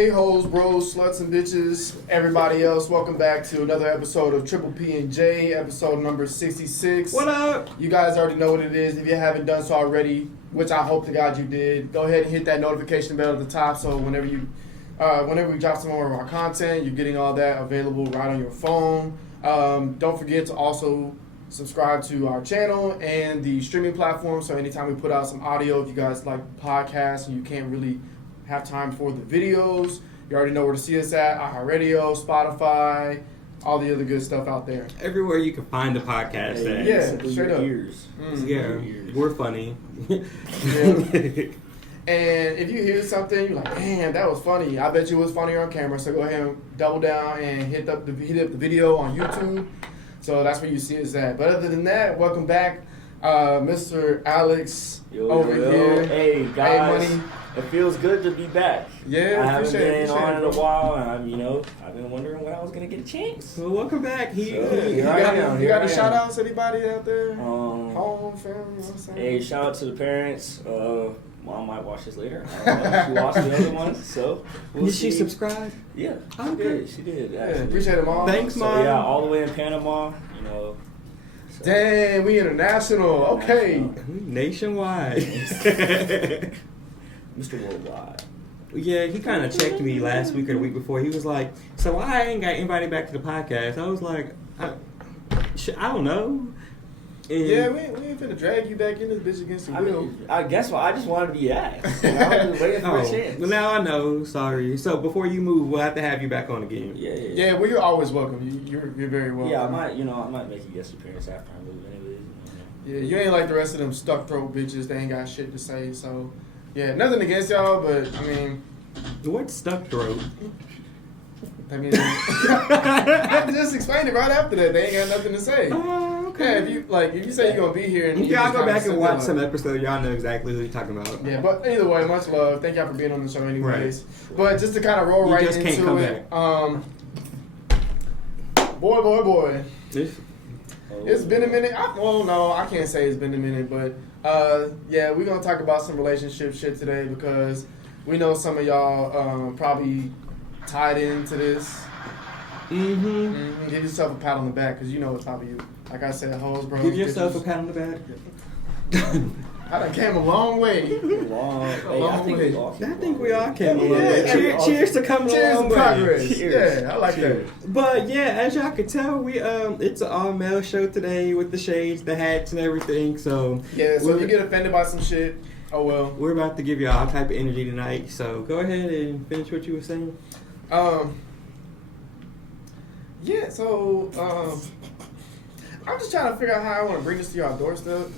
Hey, hoes, bros, sluts, and bitches, everybody else, welcome back to another episode of Triple P&J, episode number 66. What up? You guys already know what it is. If you haven't done so already, which I hope to God you did, go ahead and hit that notification bell at the top so whenever we drop some more of our content, you're getting all that available right on your phone. Don't forget to also subscribe to our channel and the streaming platform, so anytime we put out some audio, if you guys like podcasts and you can't really have time for the videos, you already know where to see us at: iHeartRadio, Spotify, all the other good stuff out there. Everywhere you can find the podcast at. Yeah, straight up. Ears. Yeah, we're funny. Yeah. And if you hear something, you're like, "Damn, that was funny." I bet you it was funnier on camera. So go ahead and double down and hit up the video on YouTube. So that's where you see us at. But other than that, welcome back, Mr. Alex over here. Hey guys, Hey, Money. It feels good to be back. Yeah, I haven't been on in a bro. while, and I've been wondering when I was gonna get a chance. Well, welcome back. You got any shout outs? Anybody out there? Home, family, you know what I'm saying? Hey, shout out to the parents. Mom might watch this later. I don't know. She watched the other ones, so we'll Did see. she subscribe? Yeah, Okay. she did. Yeah, Actually. appreciate it, Mom. Thanks, So, Mom. yeah, all the way in Panama. So. Dang, we international. Okay. Nationwide. Mr. Worldwide. Yeah, he kind of checked me last week or the week before. He was like, "So I ain't got invited back to the podcast." I was like, I don't know. And Yeah, we ain't finna drag you back in this bitch against the will. I guess what? I just wanted to be asked. I was just waiting for a chance. Well, now I know. Sorry. So before you move, we'll have to have you back on again. Yeah. Yeah, well, you're always welcome. You're very welcome. Yeah, I might make a guest appearance after I move, anyways. Yeah, you ain't like the rest of them stuck throat bitches. They ain't got shit to say. So, yeah, nothing against y'all, but I mean, What's stuck throat? I mean, I just explained it right after that. They ain't got nothing to say. Oh, okay. Yeah, if you say you're gonna be here, and you Yeah, I'll just go kinda back and sit watch there some like- episode. Y'all know exactly who you're talking about. Yeah, but either way, much love. Thank y'all for being on the show, anyways. Right. But just to kind of roll You right just into can't come it, boy. It's been a minute. No, I can't say it's been a minute, but yeah, we're gonna talk about some relationship shit today because we know some of y'all probably tied into this. Mm-hmm. Give yourself a pat on the back because you know it's probably you. Like I said, hoes, bro. Give yourself a pat on the back. I done came a long way. I think we all came a long way. Cheers to coming a Cheers long to way. progress. Cheers. Yeah, I like that. But yeah, as y'all can tell, we it's an all male show today with the shades, the hats, and everything. So Yeah, so if you get offended by some shit, oh well. we're about to give you all type of energy tonight. So go ahead and finish what you were saying. Yeah, so I'm just trying to figure out how I want to bring this to y'all doorstep.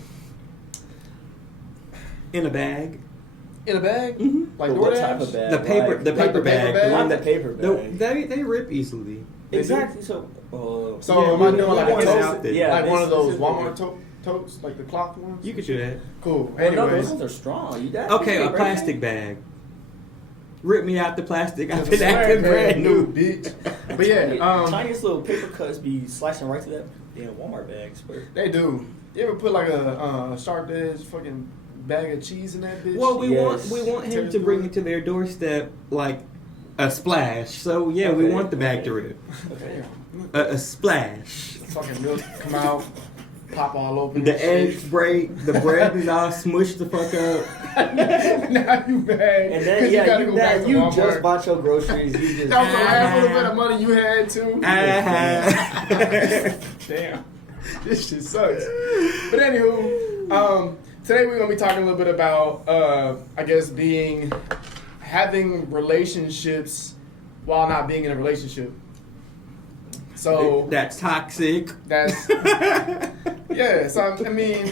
In a bag. In a bag? Mm-hmm. Like But what DoorDash? type of bag? The paper like the paper bag. bag? The one Not the that paper bag. they rip easily. Exactly. So So Yeah, am I we doing like want a it tote? out there. Yeah, like one of those this is- Walmart totes, like the cloth ones? You could do that. Cool. Well, no, Anyways. those ones are strong. Okay, a plastic bag. Rip me out the plastic. I've It's been a acting square brand new. bitch. But yeah, tiniest little paper cuts be slashing right to that damn Walmart bag. Swear. they do. You ever put like a sharp edge fucking bag of cheese in that bitch? Well, we Yes. want him to bring it to their doorstep like a splash. So yeah, we Okay. want the bag to rip. Okay. A splash. Fucking milk come out, pop all over The and eggs shit. break. The bread is all smushed the fuck up. Now you mad. And 'cause then gotta go back to you Walmart. just bought your groceries. You just That was the last little bit of money you had too. Damn, this shit sucks. But anywho, today we're gonna be talking a little bit about, I guess, having relationships while not being in a relationship. So That's toxic. that's yeah. So I mean,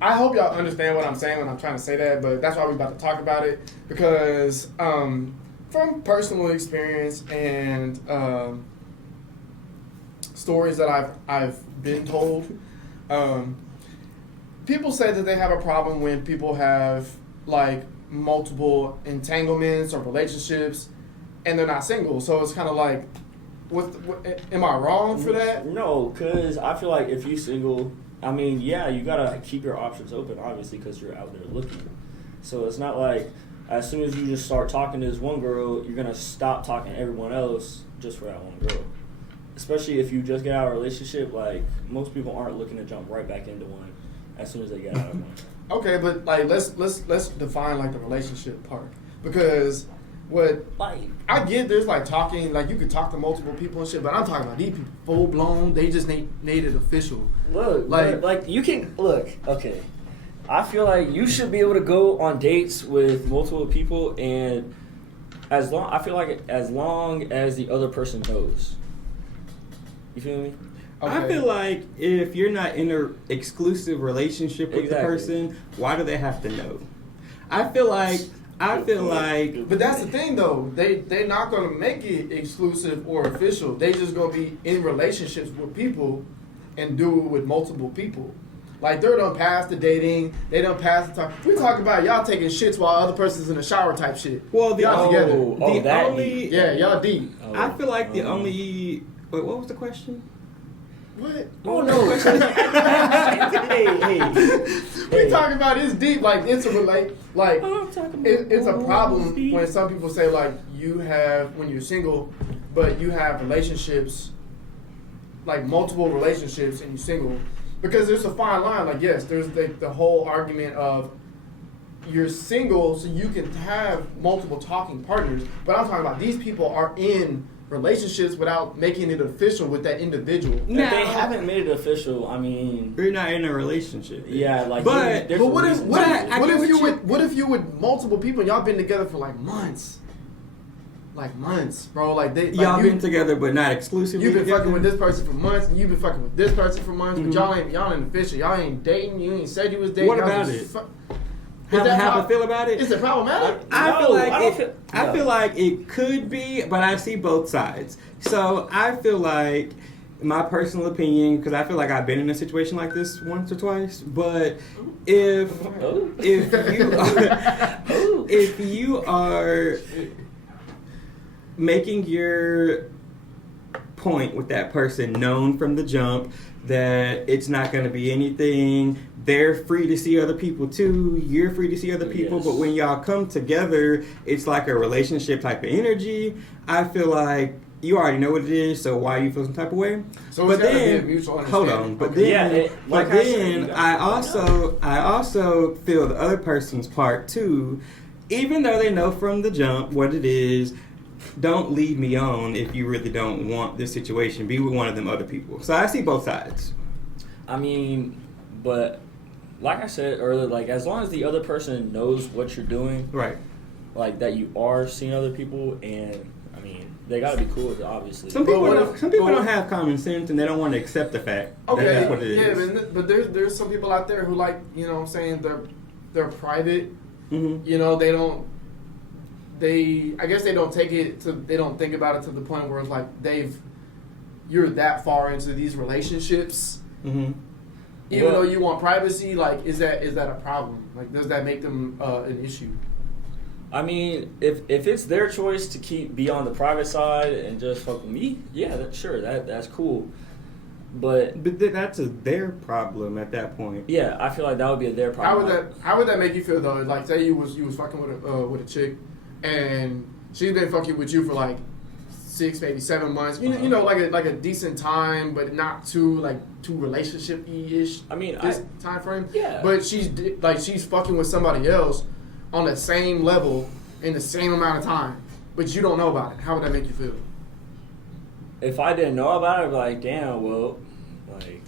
I hope y'all understand what I'm saying when I'm trying to say that, but that's why we're about to talk about it because from personal experience and stories that I've been told, people say that they have a problem when people have like multiple entanglements or relationships and they're not single. So it's kind of like, am I wrong for that? No, because I feel like if you're single, I mean, yeah, you gotta keep your options open, obviously, because you're out there looking. So it's not like as soon as you just start talking to this one girl, you're gonna stop talking to everyone else just for that one girl. Especially if you just get out of a relationship, like most people aren't looking to jump right back into one as soon as they get out of one. Okay, but like let's define like the relationship part, because what Like, I get, there's like talking, like you could talk to multiple people and shit, but I'm talking about these people full blown. They just made it official. look, like you can look. Okay, I feel like you should be able to go on dates with multiple people, and as long as the other person knows. You feel me? I Okay. feel like if you're not in an exclusive relationship with the Exactly. person, why do they have to know? I feel like, But that's the thing though. They're not gonna make it exclusive or official. They just gonna be in relationships with people and do it with multiple people. Like they're done past the dating, they done past the time. We talk about y'all taking shits while other person's in the shower type shit. well, the Y'all together. only, Yeah, y'all deep. I feel like the only, wait, what was the question? What? Oh no! hey. We talking about it's deep. Like it's a like I'm talking about it's a problem deep. when some people say like when you're single, but you have relationships, like multiple relationships, and you're single, because there's a fine line. Like yes, there's the whole argument of you're single so you can have multiple talking partners, but I'm talking about these people are in relationships without making it official with that individual. If they haven't made it official, I mean, You're not in a relationship. yeah, like But- there's But a what if reason what to if, it. I what get if what you you- with what if you with multiple people and y'all been together for like months? Like months, bro. Like they like Y'all you, been together but not exclusively you've been together? fucking with this person for months, and you've been fucking with this person for months, Mhm. but y'all ain't official. Y'all ain't dating. You ain't said you was dating. What y'all about just it? Is that How I prob- feel about it? Is it problematic? I feel No, like I don't feel- I no. feel like it could be, but I see both sides. So I feel like my personal opinion, because I feel like I've been in a situation like this once or twice. But if Oh. if you are making your point with that person known from the jump that it's not going to be anything, they're free to see other people too, you're free to see other people, Yes. but when y'all come together, it's like a relationship type of energy. I feel like you already know what it is, so why you feel some type of way? So But it's gotta be a then, mutual hold understanding. on, but Okay. then, like but I said, then you gotta I also feel the other person's part too, even though they know from the jump what it is. Don't lead me on if you really don't want this situation. Be with one of them other people. So I see both sides. I mean, but like I said earlier, like as long as the other person knows what you're doing, Right. like that you are seeing other people, and I mean they gotta be cool with it, obviously. Some people, what don't, if- some people but don't what- have common sense and they don't want to accept the fact Okay, that that's what it is. yeah, but there's some people out there who like, you know what I'm saying, they're private. Mm-hmm. You know, I guess they don't take it to, they don't think about it to the point where it's like you're that far into these relationships, Mm-hmm. even Well- though you want privacy. Like, is that a problem? Like, does that make them an issue? I mean, if it's their choice to be on the private side and just fuck with me, yeah, that's cool. But But that's their problem at that point. yeah, I feel like that would be their problem. How would that make you feel though? Like, say you was fucking with a chick, and she's been fucking with you for like 6, maybe 7 months. You know, like a decent time, but not too relationship-y-ish. I mean, this time frame. Yeah. But she's fucking with somebody else on the same level in the same amount of time, but you don't know about it. How would that make you feel? If I didn't know about it, I'd be like, damn, well, like,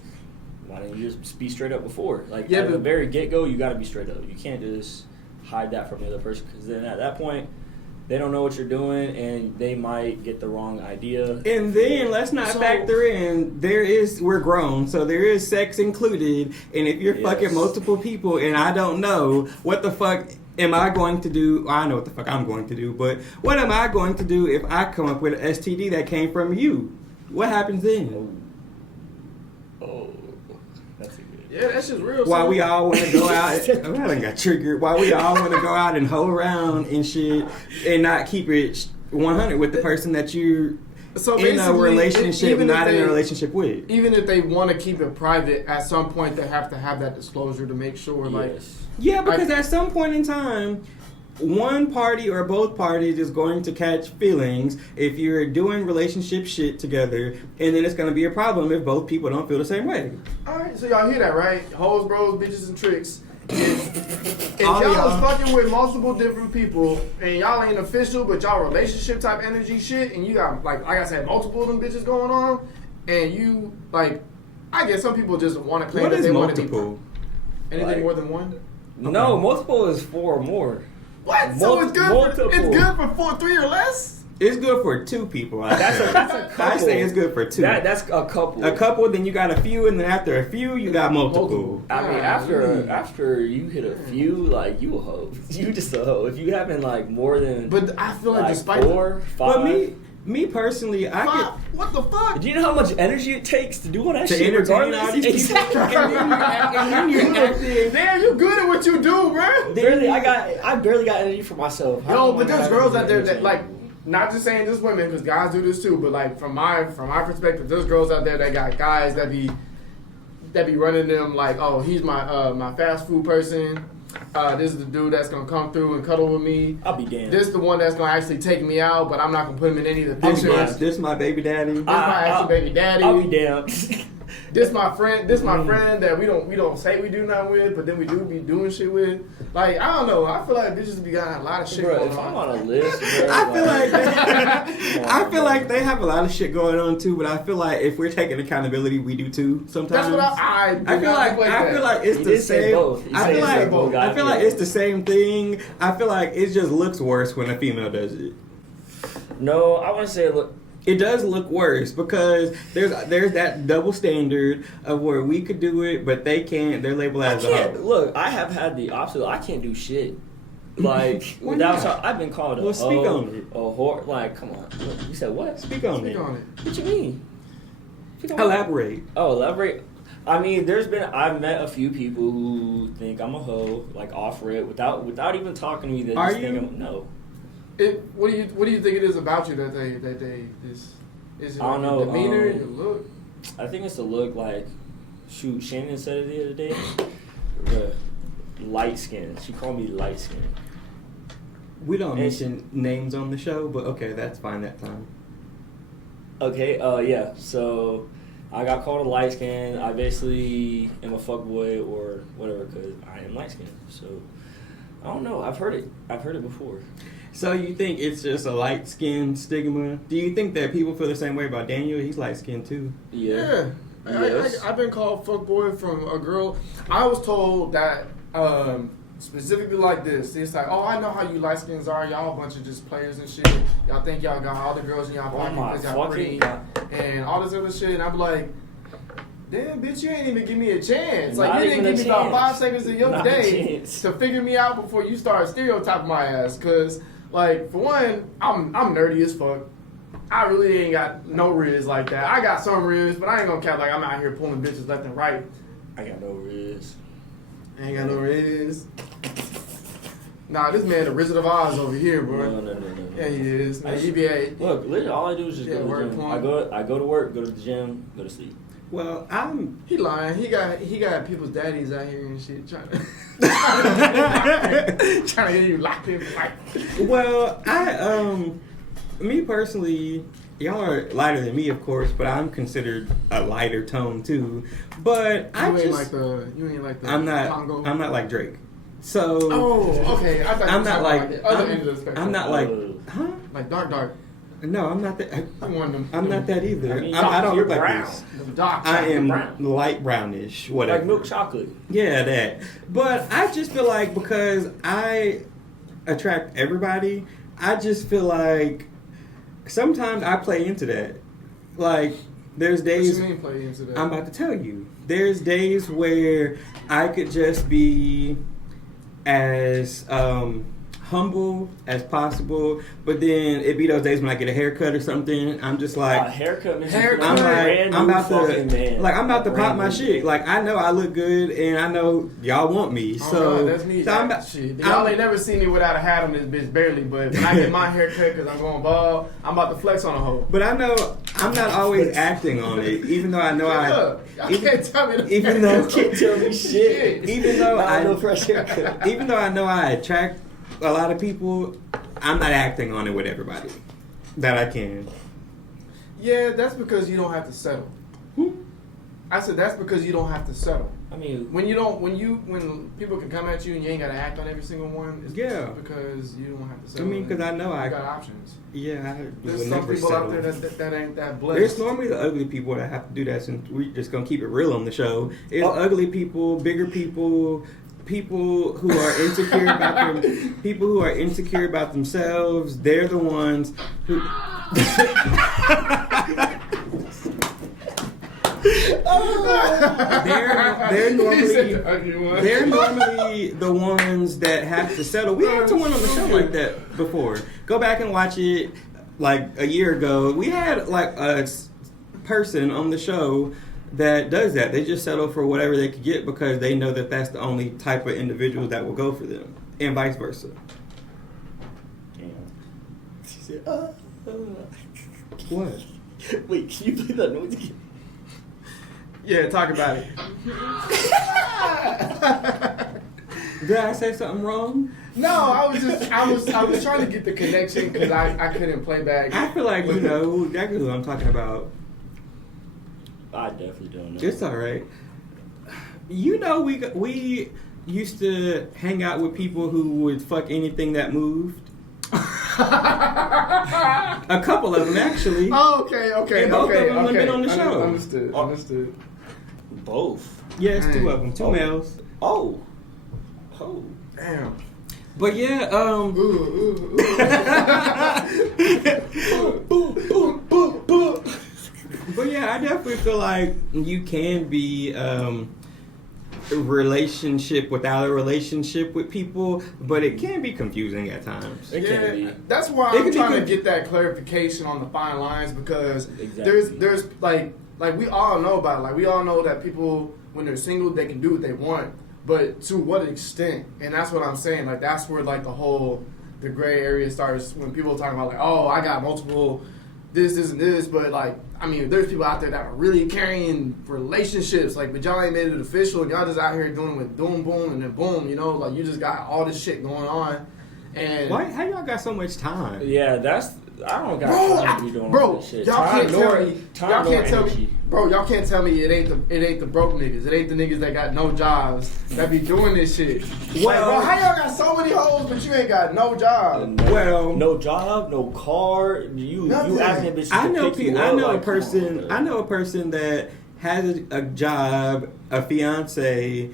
why didn't you just be straight up before? Like, Yeah, at the but- very get-go, you got to be straight up. You can't just hide that from the other person, because then at that point, they don't know what you're doing, and they might get the wrong idea. And then let's not So- factor in we're grown, so there is sex included. And if you're Yes. fucking multiple people and I don't know, what the fuck am I going to do? Well, I know what the fuck I'm going to do, but what am I going to do if I come up with an STD that came from you? What happens then? Oh, that's a good. Yeah, that's just real. Why so- we all want to go out? I done got triggered. Why we all want to go out and hoe around and shit and not keep it 100 with the person that you're So in a basically, relationship, even if not in a they- relationship with. Even if they want to keep it private, at some point they have to have that disclosure to make sure, like, Yes. Yeah, because at some point in time, one party or both parties is going to catch feelings if you're doing relationship shit together, and then it's going to be a problem if both people don't feel the same way. All right, so y'all hear that, right? Hoes, bros, bitches, and tricks. If All y'all y'all. is fucking with multiple different people and y'all ain't official, but y'all relationship type energy shit, and you got like I said, multiple of them bitches going on, and you like, I guess some people just want to claim What that is they want to be multiple? anything Like- more than one. No, multiple is 4 or more. What? So it's good. Multiple. It's good for 4, 3 or less. It's good for 2 people. That's a couple. I say it's good for 2. That's a couple. A couple, then you got a few, and then after a few, you got multiple. I mean, Mm. after you hit a few, like you a hoe. You just a hoe. If you having like more than But I feel like despite 4, 5. But me personally, I Five, what the fuck? Do you know how much energy it takes to do all that To shit? entertain Regardless, all these people? exactly. and then you're acting. Damn, you good at what you do, bro. I barely got energy for myself. How Yo, am I but there's gonna girls have out there energy? that like, not just saying just women, because guys do this too. But like from my perspective, there's girls out there that got guys that be running them like, oh, he's my fast food person. This is the dude that's gonna come through and cuddle with me. I'll be damned. This is the one that's gonna actually take me out, but I'm not gonna put him in any of the This pictures. this my baby daddy. This my actual baby daddy. I'll be damned. This my friend. This my friend that we don't say we do nothing with, but then we do be doing shit with. Like I don't know. I feel like bitches be got a lot of shit Bro, going if I'm on. on a list, bro, I feel like they have a lot of shit going on too, but I feel like if we're taking accountability, we do too sometimes. That's what I feel like it's You the did say same. both. You I said feel you said like both, I feel guys. like it's the same thing. I feel like it just looks worse when a female does it. No, I want to say, look, It does look worse because there's that double standard of where we could do it, but they can't. They're labeled I as a can't. hoe. Look, I have had the opposite. I can't do shit. Like Why without, not? I've been called a Well, speak hoe, on it. a whore. Like, come on. Look, you said what? Speak on Speak it. on it. What you mean? Speak on what? Elaborate. Oh, elaborate. I mean, I've met a few people who think I'm a hoe, like offer it without even talking to me. That Are just think you? no. What do you think it is about you that they this is it I don't like know, your demeanor, your look? I think it's the look. Like, shoot, Shannon said it the other day. Bruh, light skin. She called me light skin. We don't It's- mention names on the show, but okay, that's fine that time. Okay, yeah. So I got called a light skin. I basically am a fuckboy or whatever because I am light skinned. So I don't know. I've heard it before. So you think it's just a light skin stigma? Do you think that people feel the same way about Daniel? He's light skinned too. Yeah. Yes. I've been called fuckboy from a girl. I was told that specifically like this. It's like, oh, I know how you light skins are. Y'all a bunch of just players and shit. Y'all think y'all got all the girls in y'all Oh pocket my because y'all fucking pretty God. and all this other shit. And I'm like, damn, bitch, you ain't even give me a chance. Like, Not you didn't even give a me about chance. 5 seconds of your Not a day chance. to figure me out before you start stereotyping my ass. Cause, like, for one, I'm nerdy as fuck. I really ain't got no riz like that. I got some riz, but I ain't gonna count like I'm out here pulling bitches left and right. I got no riz. I ain't got no riz. Nah, this man the Wizard of Oz over here, bro. No. Yeah, he is. Man, I he be a, Look, literally, all I do is just Yeah, go to work the gym. point. I go to work, go to the gym, go to sleep. Well, I'm. he lying. He got people's daddies out here and shit trying to trying to get you locked in for life. Well, me personally, y'all are lighter than me, of course, but I'm considered a lighter tone too. But You ain't like the I'm Congo. not like Drake. So Oh, okay. I thought I'm you not were like talking about the other end of the spectrum. I'm not like huh? like dark. No, I'm not that. I'm not that either. I mean, I don't you're look like brown. this. Them dark. I am brown. light brownish, whatever. Like milk chocolate. Yeah, that. But I just feel like because I attract everybody, I just feel like sometimes I play into that. Like, there's What days. you mean play into that? I'm about to tell you. There's days where I could just be as humble as possible, but then it be those days when I get a haircut or something. I'm just A like. haircut. Makes you Haircut. feel I'm like a like, brand I'm new about fucking to, man. like, I'm about to pop Brand my new shit. man. Like, I know I look good, and I know y'all want me. Oh, So, God, that's me. so I'm about, Shit. Y'all ain't never seen me without a hat on this bitch, barely. But when I get my haircut because I'm going bald, I'm about to flex on a hoe. but I know I'm not always acting on it, even though I know Look, I, y'all can't tell me that. even though- You can't tell me shit. even though Nah, I, no fresh haircut. even though I know I attract a lot of people, I'm not acting on it with everybody that I can. Yeah, that's because you don't have to settle. I said that's because you don't have to settle. I mean, when people can come at you and you ain't gotta act on every single one, it's because you don't have to settle. I mean, because I know you got options. Yeah, there's some people out there that ain't that blessed. There's normally the ugly people that have to do that, since we're just gonna keep it real on the show. It's ugly people, bigger people, people who are insecure about them, people who are insecure about themselves. They're the ones who. They're normally the ones that have to settle. We had someone on the show like that before. Go back and watch it. Like a year ago, we had like a person on the show that does that. They just settle for whatever they could get because they know that that's the only type of individual that will go for them, and vice versa. Damn. She said, What? Wait, can you play that noise again? Yeah, talk about it. Did I say something wrong? No, I was trying to get the connection because I couldn't play back. I feel like you know exactly who I'm talking about. I definitely don't know. It's all right. You know, we used to hang out with people who would fuck anything that moved. A couple of them actually. Oh, okay. And both of them have been on the show. Understood. Both. Yes, two of them, two males. Oh. Damn. But yeah, But yeah, I definitely feel like you can be a relationship without a relationship with people, but it can be confusing at times. It can be. That's why I'm trying to get that clarification on the fine lines because there's like we all know about it. Like we all know that people when they're single they can do what they want, but to what extent? And that's what I'm saying. Like that's where like the gray area starts when people are talking about like, oh, I got multiple this and this, but like I mean, there's people out there that are really carrying relationships, like, but y'all ain't made it official, and y'all just out here doing it with boom, boom, and then boom, you know, like you just got all this shit going on. And how y'all got so much time? Yeah, I don't got time to be doing all this shit. Y'all can't tell me it ain't the broke niggas. It ain't the niggas that got no jobs that be doing this shit. Well, bro, how y'all got so many hoes but you ain't got no job? No job, no car. You asking bitches I know a on, person that has a job, a fiance,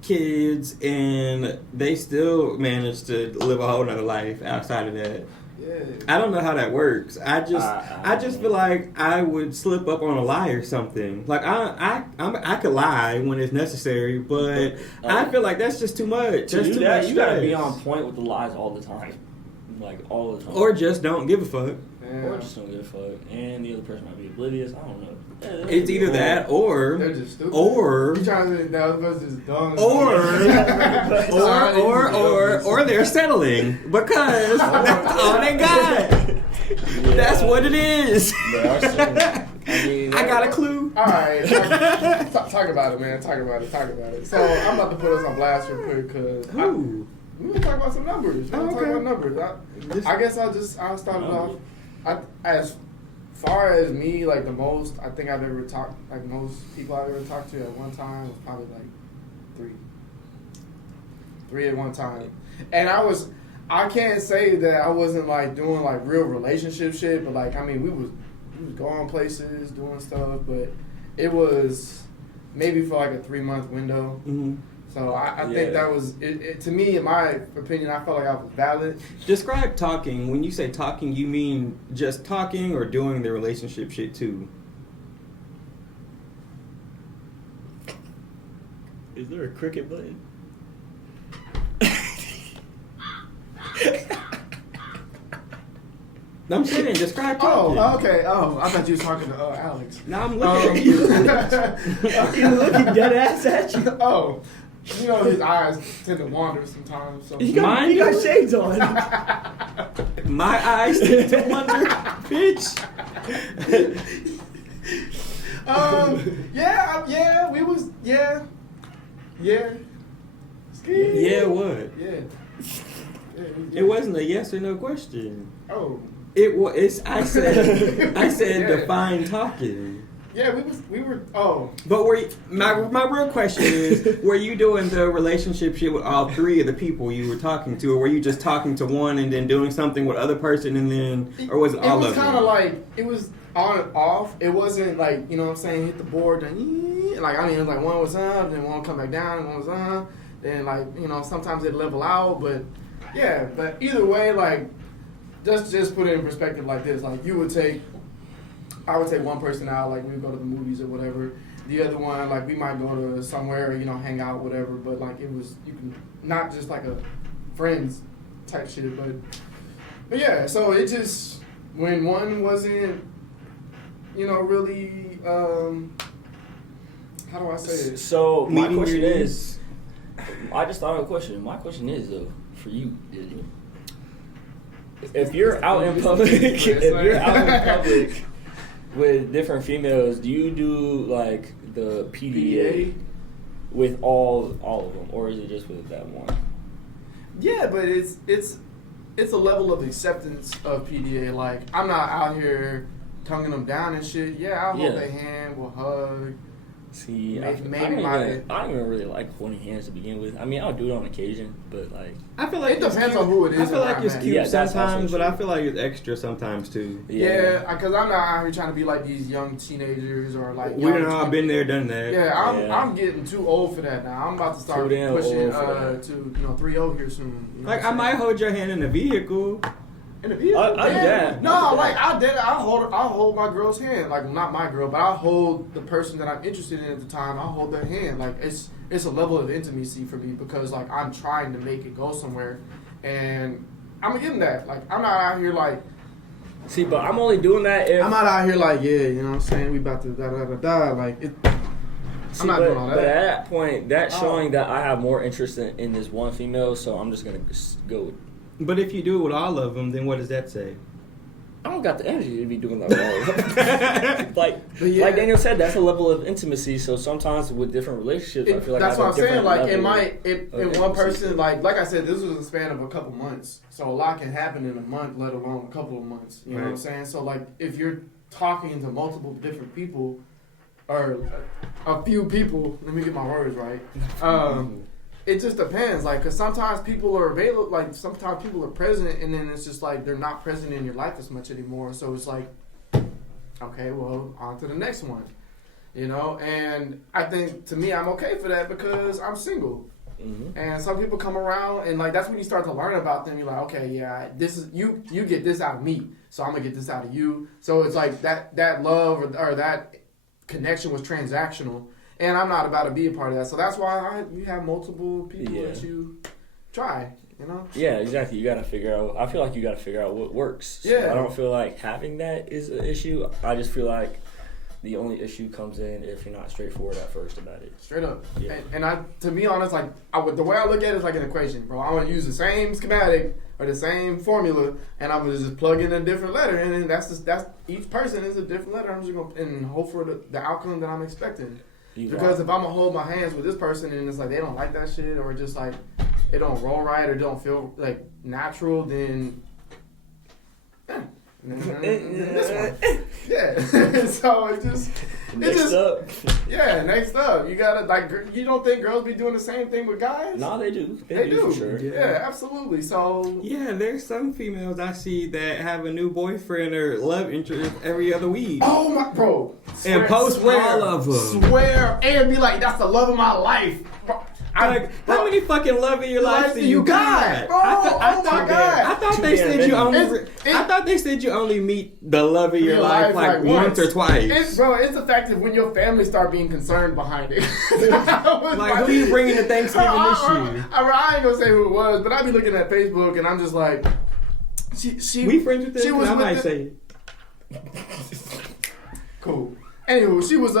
kids, and they still manage to live a whole nother life outside of that. Yeah. I don't know how that works. I just feel like I would slip up on a lie or something. Like I could lie when it's necessary, but I feel like that's just too much. To that's do too that, much you gotta stress. be on point with the lies all the time, like all the time. Or just don't give a fuck. Yeah. Or just don't give a fuck, and the other person might be oblivious. I don't know. It's either that or they're just stupid. Or you trying to say that other person's just dumb. Or they're settling because that's all they got. Yeah. That's what it is. I got a clue. All right, talk about it, man. Talk about it. So I'm about to put us on blast real quick because we're gonna talk about some numbers. Talk about numbers. I guess I'll start it off. As far as me, like the most I think I've ever talked, like most people I've ever talked to at one time was probably like three at one time, and I can't say that I wasn't like doing like real relationship shit, but like I mean we was going places, doing stuff, but it was maybe for like a 3-month window. Mm-hmm. So I think that was it. To me, in my opinion, I felt like I was valid. Describe talking. When you say talking, you mean just talking or doing the relationship shit too? Is there a cricket button? I'm saying, describe talking. Oh, okay. Oh, I thought you was talking to Alex. Now I'm looking at you. He's looking dead ass at you. Oh, you know his eyes tend to wander sometimes. So. He got shades on. My eyes tend to wander, bitch. Yeah. Yeah, what? Yeah. It wasn't a yes or no question. Oh. It's. I said Yeah. define talking. Yeah, we were. Oh. But my real question is, were you doing the relationship shit with all three of the people you were talking to, or were you just talking to one and then doing something with other person and then, or was it all of them? It was kind of like, it was on and off. It wasn't like, you know what I'm saying, hit the board, then, like, I mean, it was like one was up, then one would come back down, and one was up. Then, like, you know, sometimes it'd level out, but yeah, but either way, like, just put it in perspective like this. Like, I would take one person out, like, we would go to the movies or whatever. The other one, like, we might go to somewhere, you know, hang out, whatever, but, like, it was, you can, not just like a friends type shit, but yeah, so it just, when one wasn't, you know, really, how do I say it? So my Meeting question your is, I just thought of a question. My question is though, for you, Daniel, if you're out in public, with different females, do you do like the PDA with all of them, or is it just with that one? Yeah, but it's a level of acceptance of PDA. Like, I'm not out here tonguing them down and shit. Yeah, I'll hold their hand, we'll hug. See, I don't even really like holding hands to begin with. I mean, I'll do it on occasion, but like, I feel like it depends on who it is. I feel like it's man. cute Yeah, that's sometimes, also but true. I feel like it's extra sometimes too. Yeah, because I'm not out here trying to be like these young teenagers or like. We done all been there, done that. Yeah, I'm getting too old for that now. I'm about to start Too damn pushing old for to 3-0 here soon. You know Like, what I I'm might hold your hand in the vehicle. in the vehicle. I do that. No, I do like that. I'll hold my girl's hand. Like, not my girl, but I'll hold the person that I'm interested in at the time. I'll hold their hand. Like, it's a level of intimacy for me because like I'm trying to make it go somewhere, and I'm gonna give them that. Like, I'm not out here like. see, but I'm only doing that if I'm not out here like, yeah, you know what I'm saying? We about to da. Like, it. See, I'm not doing all that. But at that point, that's Oh. showing that I have more interest in this one female, so I'm just gonna go with. But if you do it with all of them, then what does that say? I don't got the energy to be doing that with all of them. But yeah. Like Daniel said, that's a level of intimacy. So sometimes with different relationships, I feel like that's I what have I'm a saying. different Like, level in of one intimacy. person, like I said, this was a span of a couple months. So a lot can happen in a month, let alone a couple of months. You know what I'm saying? So like, if you're talking to multiple different people, or a few people, let me get my words right. It just depends, like, because sometimes people are available, like, sometimes people are present, and then it's just like they're not present in your life as much anymore. So it's like, okay, well, on to the next one, you know. And I think, to me, I'm okay for that because I'm single. Mm-hmm. And some people come around, and like that's when you start to learn about them. You're like, okay, yeah, this is you get this out of me, so I'm gonna get this out of you. So it's like that love or that connection was transactional. And I'm not about to be a part of that. So that's why you have multiple people that you try, you know? Yeah, exactly. You got to figure out, I feel like you got to figure out what works. So Yeah. I don't feel like having that is an issue. I just feel like the only issue comes in if you're not straightforward at first about it. Straight up. Yeah. And to be honest, like the way I look at it is like an equation, bro. I'm going to use the same schematic or the same formula, and I'm going to just plug in a different letter. And then that's each person is a different letter. I'm just going to hope for the outcome that I'm expecting. Because if I'm gonna hold my hands with this person and it's like they don't like that shit or just like it don't roll right or don't feel like natural, then this one, yeah. So Next up. yeah. Next up, you gotta like you don't think girls be doing the same thing with guys? No, they do. They do. for sure. Yeah, absolutely. So Yeah, there's some females I see that have a new boyfriend or love interest every other week. oh my bro, And post all of them. Swear and be like, that's the love of my life. Bro, How many fucking love in your life do you got? Bro, oh my God. I thought they said you only. I thought they said you only meet the love of your life like once or twice. It's the fact that when your family start being concerned behind it. Like, who you bringing to Thanksgiving this year? I ain't gonna say who it was, but I be looking at Facebook and I'm just like, she We friends with them? she was I with might the- say. Cool. Anywho, she was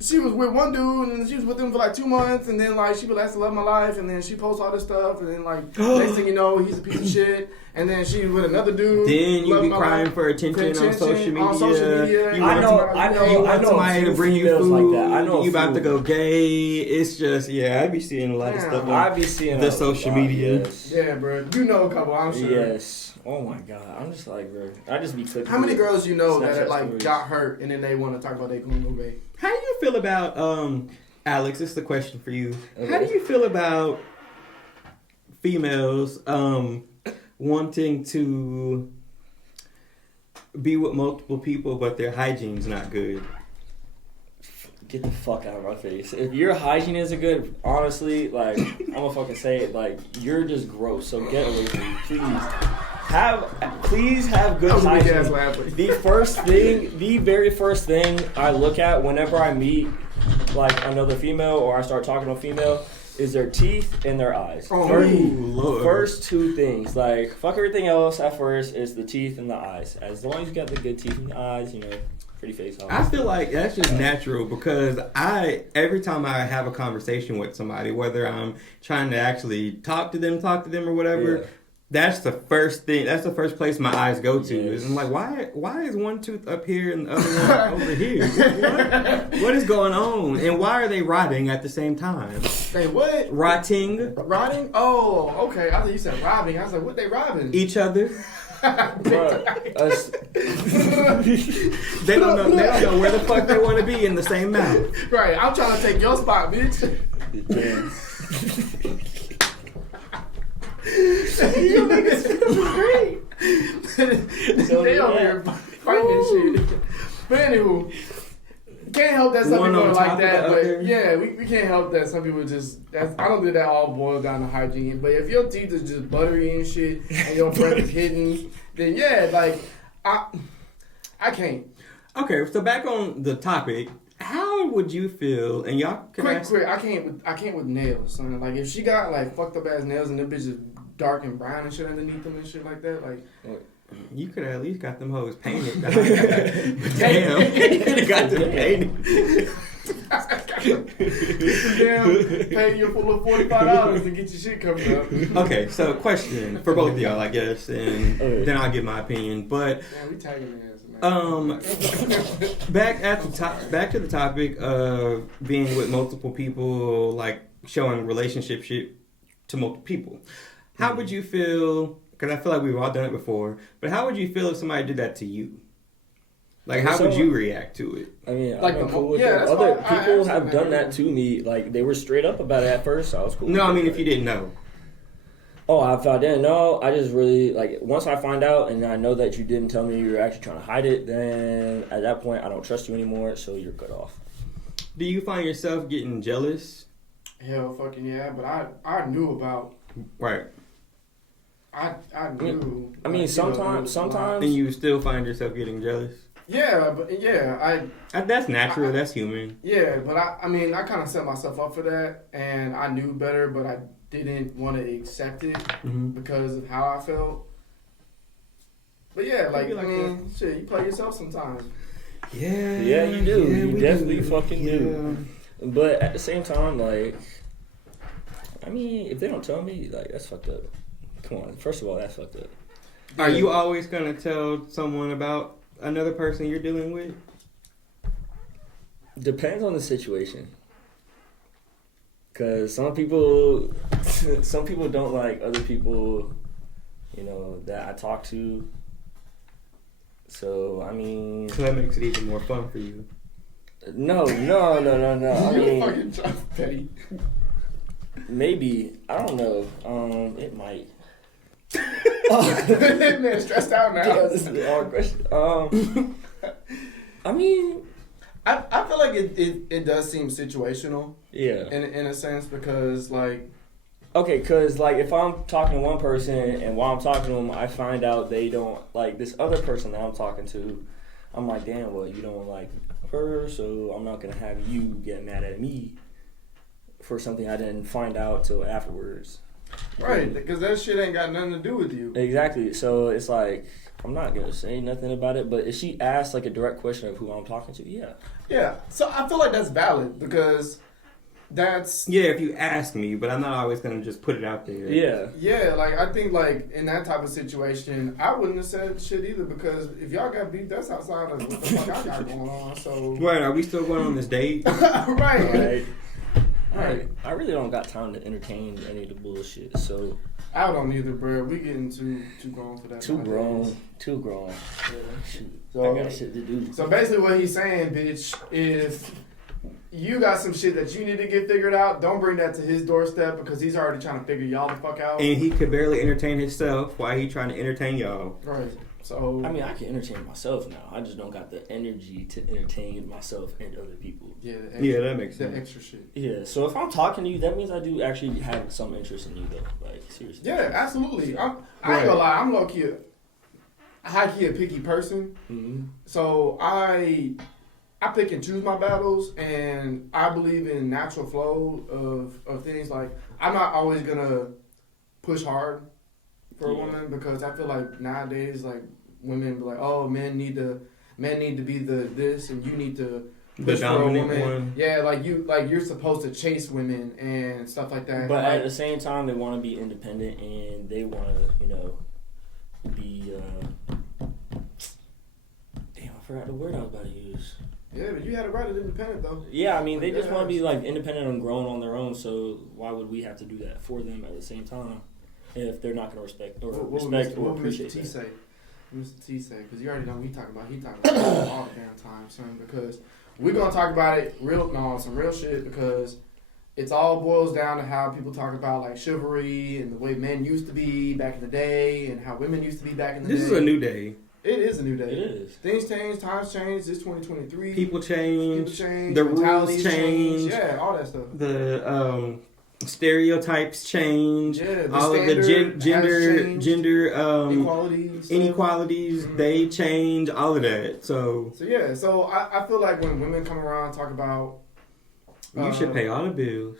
she was with one dude, and she was with him for like 2 months, and then like she was like, "That's the love of my life," and then she posts all this stuff, and then like next thing you know, he's a piece of shit, and then she with another dude. Then you love be my crying life. for attention on social media. You I know somebody to bring you females food. like that. I know you about to few. go gay. It's just I be seeing a lot of stuff. I be seeing the social media. Yes. Yeah, bro. You know a couple, I'm sure. Yes. Oh my god. I'm just like, bro. I just be clicking. How many girls you know Snapchat that like stories. got hurt and then they want to talk about their Kungo Bay? How do you feel about Alex? This is the question for you. Okay. How do you feel about females wanting to be with multiple people, but their hygiene's not good? Get the fuck out of my face. If your hygiene isn't good, honestly, like, I'm gonna fucking say it, like, you're just gross. So get away from me, please. Please have good hygiene. The very first thing I look at whenever I meet, like, another female or I start talking to a female is their teeth and their eyes. Lord. First two things. Like, fuck everything else at first, is the teeth and the eyes. As long as you got the good teeth and the eyes, pretty face. I feel like that's just natural because every time I have a conversation with somebody, whether I'm trying to actually talk to them or whatever, that's the first thing. That's the first place my eyes go to. Yes. I'm like, why is one tooth up here and the other one over here? What is going on? And why are they rotting at the same time? They what? Rotting. Rotting? Oh, okay. I thought you said robbing. I was like, what they robbing? Each other. Us, They don't know where the fuck they want to be in the same mouth. Right. I'm trying to take your spot, bitch. You niggas feel great. They over here fighting and shit. But anywho, can't help that some One people on are top like of that. the But other. yeah, we can't help that some people just. I don't think that all boils down to hygiene. But if your teeth is just buttery and shit, and your breath is hidden, then yeah, like I can't. Okay, so back on the topic, how would you feel? And y'all can ask. Quick. I can't with nails, son. Like if she got like fucked up ass nails and them bitches dark and brown and shit underneath them and shit like that, like. You could have at least got them hoes painted. But damn, you could have got them painted. Damn, pay your full $45 to get your shit covered up. Okay, so question for both of y'all, I guess, and then I'll give my opinion. But Man, we tagging their ass, man. back to the topic of being with multiple people, like showing relationship shit to multiple people. How would you feel? Because I feel like we've all done it before. But how would you feel if somebody did that to you? Like, how would you react to it? I mean, Like I'm the- cool with yeah, it. that's Other fine. I people understand have that. done that to me. Like, they were straight up about it at first. So I was cool. No, with I mean, it. if you didn't know. Oh, if I didn't know, I just really, like, once I find out and I know that you didn't tell me you're actually trying to hide it, then at that point, I don't trust you anymore, so you're cut off. Do you find yourself getting jealous? Hell, fucking yeah. But I knew about. Right. I knew. I mean, like, sometimes. And you still find yourself getting jealous? Yeah, but yeah, That's natural. That's human. Yeah, but I mean, I kind of set myself up for that, and I knew better, but I didn't want to accept it because of how I felt. But yeah, like, Like I mean, shit, you play yourself sometimes. Yeah. Yeah, you do. Yeah, You we definitely fucking do. But at the same time, like, I mean, if they don't tell me, like, that's fucked up. Come on. First of all, that's fucked up. Are you always going to tell someone about another person you're dealing with? Depends on the situation. Because some people don't like other people, that I talk to. So, I mean... So that makes it even more fun for you. No. I You're mean, fucking petty. maybe. I don't know. It might. Man, stressed out now. Yeah, this is a hard question. I mean... I feel like it does seem situational. Yeah. In a sense, because like. Okay, because like if I'm talking to one person and while I'm talking to them, I find out they don't like this other person that I'm talking to. I'm like, damn, well, you don't like her, so I'm not gonna have you get mad at me for something I didn't find out till afterwards. Right, because that shit ain't got nothing to do with you. Exactly. So it's like, I'm not going to say nothing about it, but if she asks like a direct question of who I'm talking to, yeah. Yeah, so I feel like that's valid because that's... Yeah, if you ask me, but I'm not always going to just put it out there. Yeah. Yeah, like, I think, like, in that type of situation, I wouldn't have said shit either because if y'all got beef, that's outside of what the fuck I got going on, so... Right, are we still going on this date? Right. Right. I really don't got time to entertain any of the bullshit, so... I don't either, bro. We getting too grown for that. Too grown. Yeah. Shoot. So, I got shit to do. So basically what he's saying, bitch, if you got some shit that you need to get figured out, don't bring that to his doorstep because he's already trying to figure y'all the fuck out. And he could barely entertain himself. Why he trying to entertain y'all? Right. So I mean, I can entertain myself now. I just don't got the energy to entertain myself and other people. yeah, That makes sense. The extra shit. Yeah, so if I'm talking to you, that means I do actually have some interest in you, though. Like, seriously. Yeah, absolutely. I ain't gonna lie. I'm low key, high key a picky person. Mm-hmm. So I pick and choose my battles, and I believe in natural flow of things. Like I'm not always gonna push hard for a woman because I feel like nowadays, like women be like, oh, men need to be the this, and you need to. The dominant woman. one. Yeah, you're supposed to chase women and stuff like that. But like, at the same time, they want to be independent and they want to, be. Damn, I forgot the word I was about to use. yeah, but you had it right as independent though. Yeah, I mean, they just want to be Yes. like independent and grown on their own. So why would we have to do that for them at the same time if they're not going to respect or What would appreciate Mr. T that? say? Mr. T say, because you already know what he talking about. He talking about all the damn time, son. Because we're gonna talk about it some real shit because it's all boils down to how people talk about like chivalry and the way men used to be back in the day and how women used to be back in the day. This is a new day. It is a new day. It is. Things change, times change. It's 2023. People change. the rules mentalities change. Yeah, all that stuff. The stereotypes change. Yeah, the all of the standard has changed. gender Equality stuff. inequalities, Mhm. they change all of that. So So I feel like when women come around and talk about you should pay all the bills.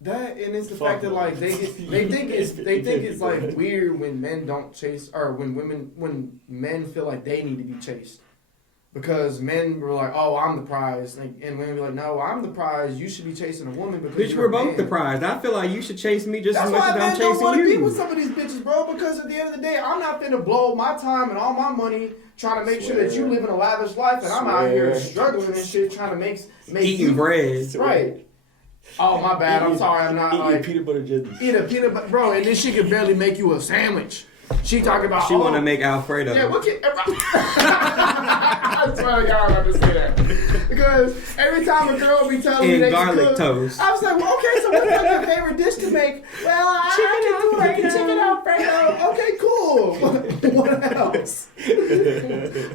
that, and it's the Fuck fact that no. like they think it's like weird when men don't chase or when men feel like they need to be chased. Because men were like, oh, I'm the prize. Like, and women be like, no, I'm the prize. You should be chasing a woman because Bitch, you're we're a both man. the prize. I feel like you should chase me just That's as much why as I'm men don't chasing want to be with you. some of these bitches, bro. Because at the end of the day, I'm not finna blow my time and all my money trying to make sure that you live in a lavish life, and I'm out here struggling and shit trying to make Eating you, bread. right. Oh, my bad. I'm sorry. I'm not Eating like peanut butter jelly. eat a peanut butter, bro. And then she can barely make you a sandwich. She talking about She want to make Alfredo. Yeah, what can I swear to God, I'm about to say that because every time a girl be telling me And they garlic can cook, toast. I was like, well, okay, so what's your favorite dish to make? Well, I can do chicken Alfredo. Okay, cool. What else?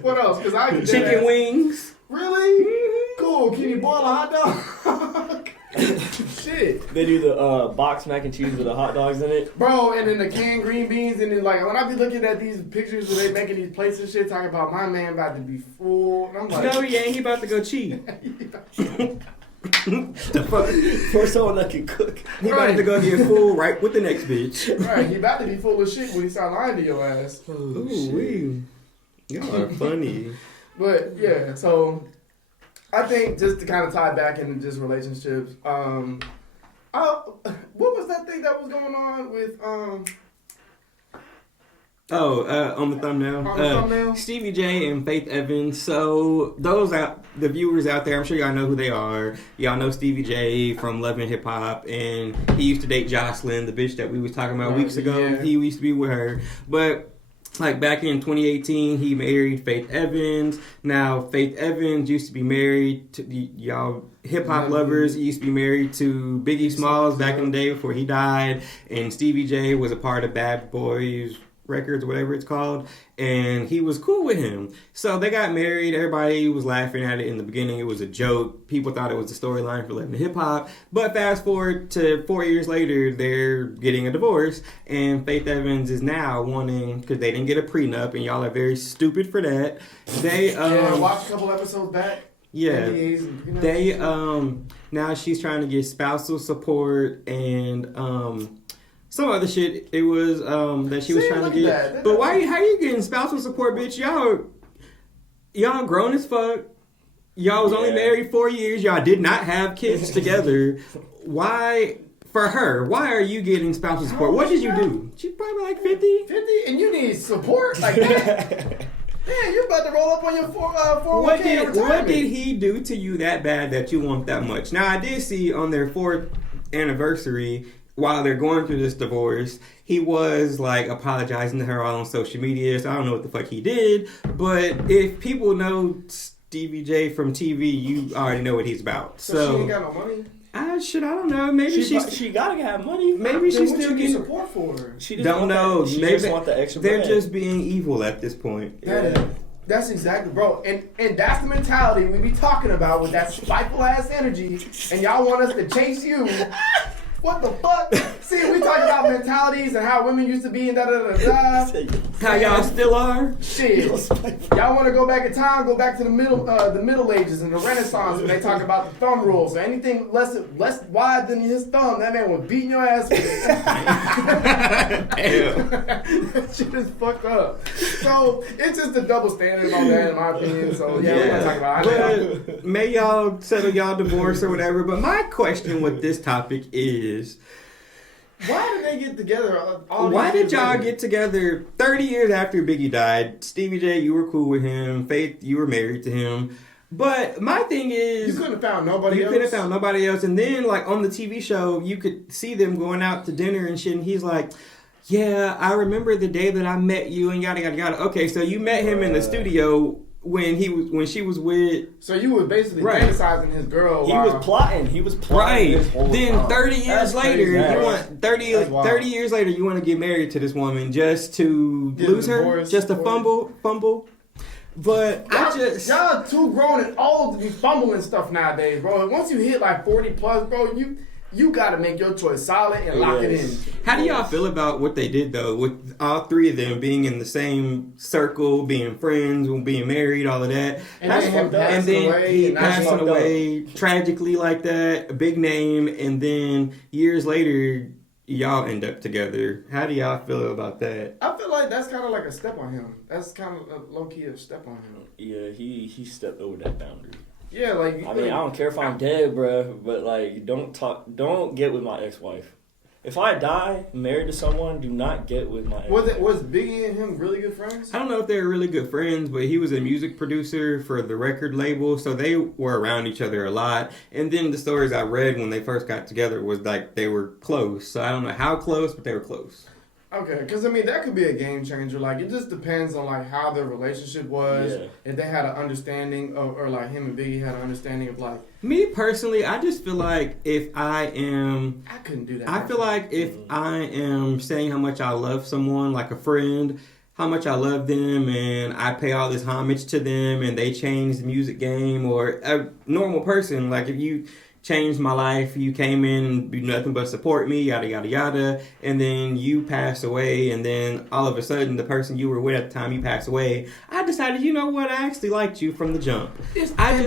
What else? Because I can Chicken wings. Really? Cool. Can you boil a hot dog? Shit. They do the box mac and cheese with the hot dogs in it. Bro, and then the canned green beans, and then like when I be looking at these pictures where they making these plates and shit, talking about my man about to be full, and I'm like, No, he ain't. He about to go cheat. The fuck? For someone that can cook. He about to go get full right with the next bitch. right, he about to be full of shit when he start lying to your ass. Ooh, wee. Y'all are funny. But yeah, so I think just to kind of tie back into just relationships, what was that thing that was going on with on the thumbnail. On the thumbnail? Stevie J and Faith Evans. So the viewers out there, I'm sure y'all know who they are. Y'all know Stevie J from Love and Hip Hop, and he used to date Jocelyn, the bitch that we was talking about weeks ago. Yeah. He used to be with her, but. Like back in 2018, he married Faith Evans. Now, Faith Evans used to be married to y'all hip hop lovers. He used to be married to Biggie Smalls back in the day before he died. And Stevie J was a part of Bad Boys Records, whatever it's called. And he was cool with him. So they got married. Everybody was laughing at it in the beginning. It was a joke. People thought it was a storyline for Love and Hip Hop. But fast forward to 4 years later, they're getting a divorce. And Faith Evans is now wanting, because they didn't get a prenup, and y'all are very stupid for that. They watch a couple episodes back. Yeah. NDAs and, you know, They now she's trying to get spousal support and some other shit. It was that she was See, trying look to at get. that. But how you getting spousal support, bitch? Y'all grown as fuck. Y'all was only Yeah. married 4 years. Y'all did not have kids together. Why? For her, why are you getting spousal support? What did you do? She's probably like 50. 50, and you need support like that. Man, you about to roll up on your 401k What did he do to you that bad that you want that much? Now, I did see on their 4th anniversary, while they're going through this divorce, he was like apologizing to her all on social media. So I don't know what the fuck he did. But if people know Stevie J from TV, you already know what he's about. So she ain't got no money? I don't know. Maybe she gotta have money. Maybe Then she's what still you need getting support for. She just don't want know. That, she Maybe just want the extra they're bread. just being evil at this point. That's exactly, bro. And that's the mentality we be talking about with that spiteful ass energy. And y'all want us to chase you. What the fuck? See, we talking about mentalities and how women used to be and da-da-da-da. How y'all still are? Shit. Y'all want to go back in time, go back to the Middle Ages and the Renaissance when they talk about the thumb rule. So anything less wide than his thumb, that man was beating your ass with it. Damn. That shit is fucked up. So it's just a double standard on that, in my opinion. So yeah, we're gonna talk about it. But may y'all settle y'all divorce or whatever. But my question with this topic is, Why did they get together? why did y'all get together 30 years after Biggie died? Stevie J, you were cool with him. Faith, you were married to him. But my thing is, You couldn't have found nobody else. You could have found nobody else. And then, like, on the TV show, you could see them going out to dinner and shit. And he's like, yeah, I remember the day that I met you and yada, yada, yada. Okay, so you met him in the studio when she was with... So you were basically Right. fantasizing his girl. He was plotting. Right. This whole Then time. 30 years That's later, crazy. you want 30 That's wild. 30 years later, you want to get married to this woman just to Get lose her, divorced just to for fumble. But Y'all too grown and old to be fumbling stuff nowadays, bro. Once you hit like 40 plus, bro, you gotta make your choice solid and lock it in. How do y'all feel about what they did though, with all three of them being in the same circle, being friends, being married, all of that? And That's then him fucked up. passing And then away. he And now passing fucked up. away tragically like that, a big name, and then years later, y'all end up together. How do y'all feel about that? I feel like that's kind of like a step on him. That's kind of a low key a step on him. Yeah, he stepped over that boundary. Yeah, like I mean, I don't care if I'm dead, bruh, but like, don't get with my ex-wife. If I die married to someone, do not get with my ex-wife. Was Biggie and him really good friends? I don't know if they were really good friends, but he was a music producer for the record label, so they were around each other a lot. And then the stories I read when they first got together was like they were close. So I don't know how close, but they were close. Okay, because I mean that could be a game changer. Like it just depends on like how their relationship was. Yeah. If they had an understanding of, or like him and Biggie had an understanding of like Me personally, I just feel like if I couldn't do that. I feel like if I am saying how much I love someone, like a friend, how much I love them, and I pay all this homage to them, and they change the music game, or a normal person, like if you changed my life, you came in and do nothing but support me, yada yada yada, and then you pass away, and then all of a sudden the person you were with at the time you passed away, I decided, you know what, I actually liked you from the jump. I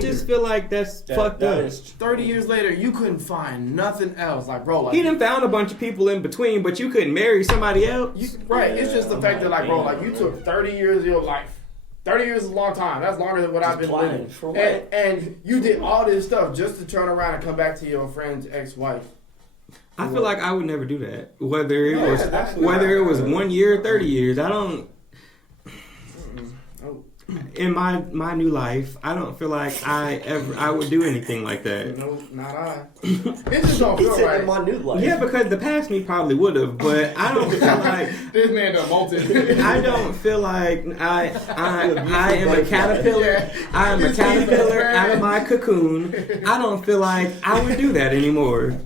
just feel like that's fucked up. 30 years later, you couldn't find nothing else. Like, bro, like He done found a bunch of people in between, but you couldn't marry somebody else. right. It's Yeah, just the I'm fact that, like, bro, like, like you took 30 years of your life. 30 years is a long time. That's longer than what I've been plotting. living. For what? And you did all this stuff just to turn around and come back to your friend's ex-wife. I feel like I would never do that. Whether it Yeah, was that's whether it was not- 1 year or 30 years, I don't. Oh, In my new life, I don't feel like I would do anything like that. no, not I. It just don't He feel said right. in my new life. Yeah, because the past me probably would have, but I don't feel like This man done molted. I don't feel like I am a caterpillar. Yeah. I am a You see, caterpillar man. out of my cocoon. I don't feel like I would do that anymore.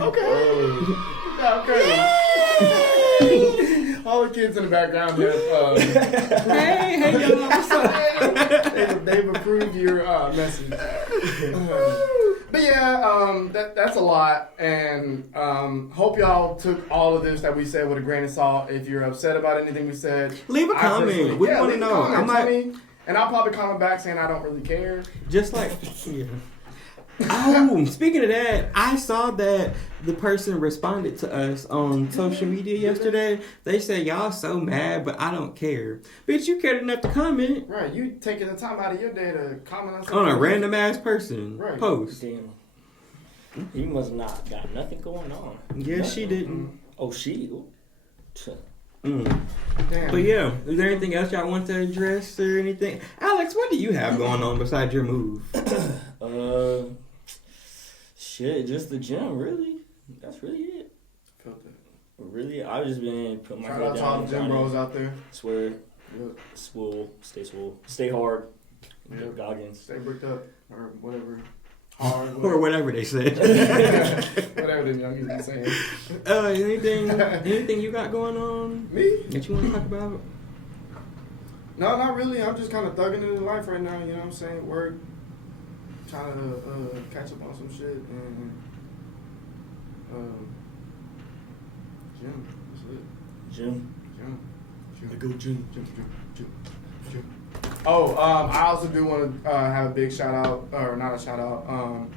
Okay. All the kids in the background have Hey, y'all, what's up? they've approved your message. But yeah, that's a lot, and hope y'all took all of this that we said with a grain of salt. If you're upset about anything we said, Leave a I comment. personally- We yeah, want to leave a know. comment, I might tell me, and I'll probably comment back saying I don't really care. just like yeah. Oh, speaking of that, I saw that the person responded to us on social media yesterday. They said, y'all so mad, but I don't care. Bitch, you cared enough to comment. Right, you taking the time out of your day to comment on something. On a random ass person. Right. Post. Damn. He must not got nothing going on. Yes, she didn't. Oh, she? Ooh. Damn. But yeah, is there anything else y'all want to address or anything? Alex, what do you have going on besides your move? Shit, just the gym, really. That's really it. Felt that. Really, I've just been putting my Shout head out to all down. the gym bros out there. Swear, Look, swole, stay hard. Yeah. Goggins. stay bricked up or whatever. Hard. Or whatever they said. Whatever the young people saying. Anything you got going on Me? that you want to talk about? No, not really. I'm just kind of thugging into life right now. You know what I'm saying? Work. Trying to catch up on some shit and gym. That's it. Gym. I go gym. Oh, I also do want to have a big shout out, or not a shout out,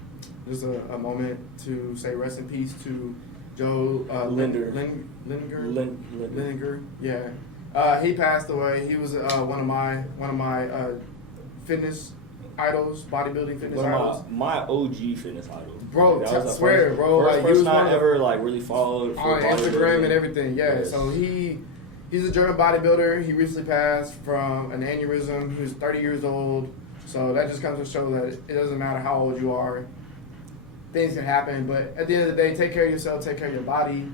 just a moment to say rest in peace to Joe Linder. Linder. Yeah, he passed away. He was one of my fitness idols, bodybuilding fitness idols. My OG fitness idol. Bro, That was the swear, first, bro. First Like, he person was one I of- ever like really followed for On Instagram bodybuilding. and everything, yeah. Yes. So he's a German bodybuilder. He recently passed from an aneurysm. He was 30 years old. So that just comes to show that it doesn't matter how old you are. Things can happen, but at the end of the day, take care of yourself, take care of your body.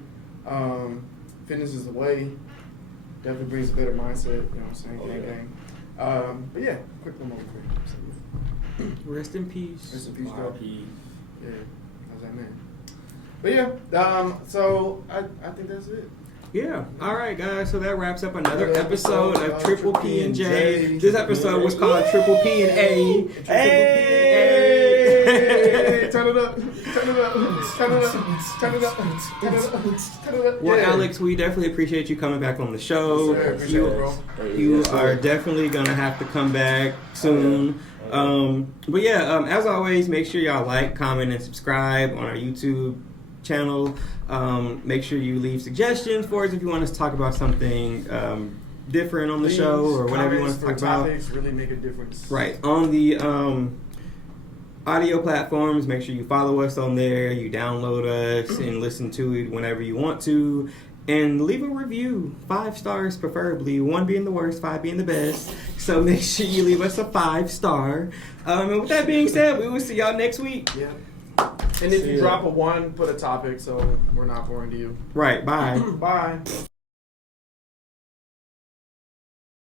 Fitness is the way. Definitely brings a better mindset, you know what I'm saying? Oh, Gang, yeah. gang. But yeah, quick little moment for you. Rest in peace. Rest in peace, bro. R.I.P. Yeah, how's that man? But yeah, so I think that's it. Yeah. All right, guys. So that wraps up another Another episode episode of Triple P&J. P&J. This episode was called Triple P&A. Hey! Turn it up. Turn it up. Turn it up. Turn it up. Turn it up. Turn it up. Well, Yeah. Alex, we definitely appreciate you coming back on the show. Yes, sir. Appreciate it, bro. You Yes, sir. are definitely gonna have to come back soon. But yeah, as always, make sure y'all like, comment, and subscribe on our YouTube channel. Make sure you leave suggestions for us if you want us to talk about something different on the show or whatever you want us to talk about. Topics really make a difference. Right. On the audio platforms, make sure you follow us on there, you download us and listen to it whenever you want to. And leave a review. 5 stars preferably. 1 being the worst, 5 being the best. So make sure you leave us a 5-star. And with that being said, we will see y'all next week. Yeah. And if See you ya. drop a 1, put a topic so we're not boring to you. Right. Bye. Bye.